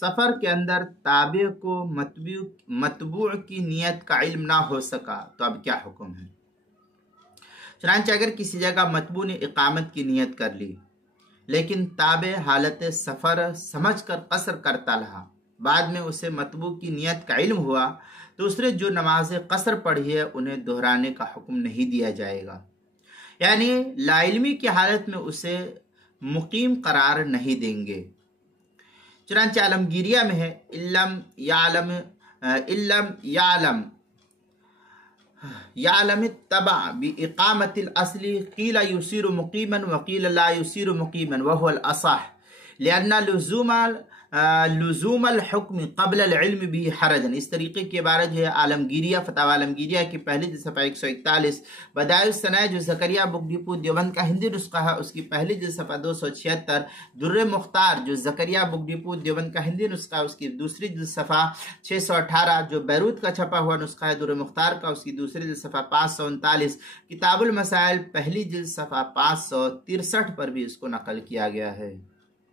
سفر کے اندر تابع کو متبوع کی نیت کا علم نہ ہو سکا تو اب کیا حکم ہے؟ چنانچہ اگر کسی جگہ متبوع نے اقامت کی نیت کر لی لیکن تابع حالت سفر سمجھ کر قصر کرتا رہا، بعد میں اسے متبوع کی نیت کا علم ہوا تو اس نے جو نماز قصر پڑھی ہے انہیں دہرانے کا حکم نہیں دیا جائے گا، یعنی لا علمی کی حالت میں اسے مقیم قرار نہیں دیں گے۔ چنانچہ عالمگیریہ میں ہے يعلم التبع بإقامة الأصل قيل يصير مقيما وقيل لا يصير مقيما وهو الأصح لأن لزوم الحکم قبل العلم به حرجا۔ اس طریقے کی عبارت ہے عالمگیریہ، فتاوی عالمگیریہ کی پہلی جلد صفحہ 141، بدائع الصنائع جو زکریا بک ڈپو دیوبند کا ہندی نسخہ ہے اس کی پہلی جلد صفحہ 276، در مختار جو زکریا بک ڈپو دیوبند کا ہندی نسخہ ہے اس کی دوسری جلد صفحہ 618، جو بیروت کا چھپا ہوا نسخہ ہے در مختار کا اس کی دوسری جلد صفحہ 539، کتاب المسائل پہلی جلد صفحہ 563 پر بھی اس کو نقل کیا گیا ہے۔